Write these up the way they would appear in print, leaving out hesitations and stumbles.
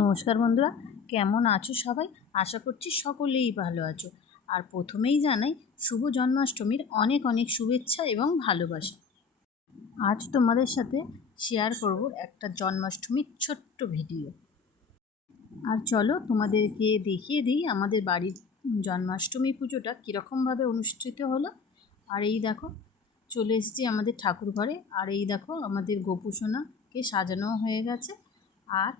নমস্কার বন্ধুরা, কেমন আছো সবাই? আশা করছি সকলেই ভালো আছো। আর প্রথমেই জানাই শুভ জন্মাষ্টমীর অনেক অনেক শুভেচ্ছা এবং ভালোবাসা। আজ তোমাদের সাথে শেয়ার করব একটা জন্মাষ্টমীর ছোট্ট ভিডিও। আর চলো তোমাদেরকে দেখিয়ে দিই আমাদের বাড়ির জন্মাষ্টমী পুজোটা কীরকমভাবে অনুষ্ঠিত হলো। আর এই দেখো চলে এসেছি আমাদের ঠাকুর ঘরে। আর এই দেখো আমাদের গোপুসোনাকে সাজানো হয়ে গেছে, আর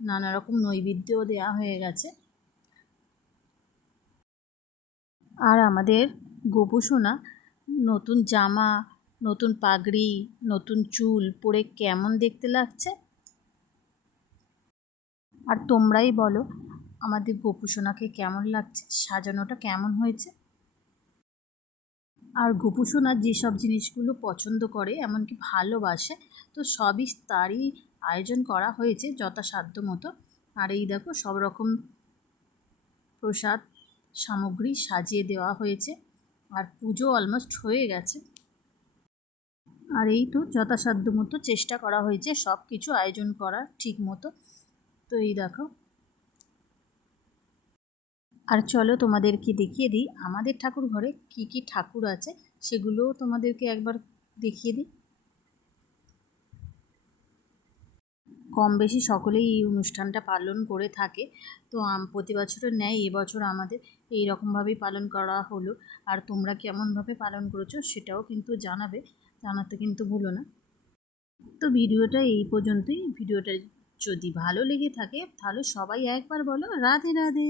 নানা রকম নৈবেদ্যও দেওয়া হয়ে গেছে। আর আমাদের গোপুসোনা নতুন জামা, নতুন পাগড়ি, নতুন চুল পরে কেমন দেখতে লাগছে। আর তোমরাই বলো আমাদের গোপুসোনাকে কেমন লাগছে, সাজানোটা কেমন হয়েছে। আর গোপুসোনা যেসব জিনিসগুলো পছন্দ করে এমনকি ভালোবাসে, তো সবই তারই আয়োজন করা হয়েছে যথাসাধ্য মতো। আর এই দেখো সব রকম প্রসাদ সামগ্রী সাজিয়ে দেওয়া হয়েছে, আর পুজো অলমোস্ট হয়ে গেছে। আর এই তো যথাসাধ্য মতো চেষ্টা করা হয়েছে সব কিছু আয়োজন করার ঠিক মতো। তো এই দেখো, আর চলো তোমাদেরকে দেখিয়ে দিই আমাদের ঠাকুর ঘরে কী কী ঠাকুর আছে, সেগুলোও তোমাদেরকে একবার দেখিয়ে দিই। কম বেশি সকলেই এই অনুষ্ঠানটা পালন করে থাকে, তো প্রতি বছরের ন্যায় এবছর আমাদের এই রকমভাবেই পালন করা হলো। আর তোমরা কেমনভাবে পালন করেছো সেটাও কিন্তু জানাতে কিন্তু ভুলো না। তো ভিডিওটা এই পর্যন্তই। ভিডিওটা যদি ভালো লেগে থাকে তাহলে সবাই একবার বলো রাধে রাধে।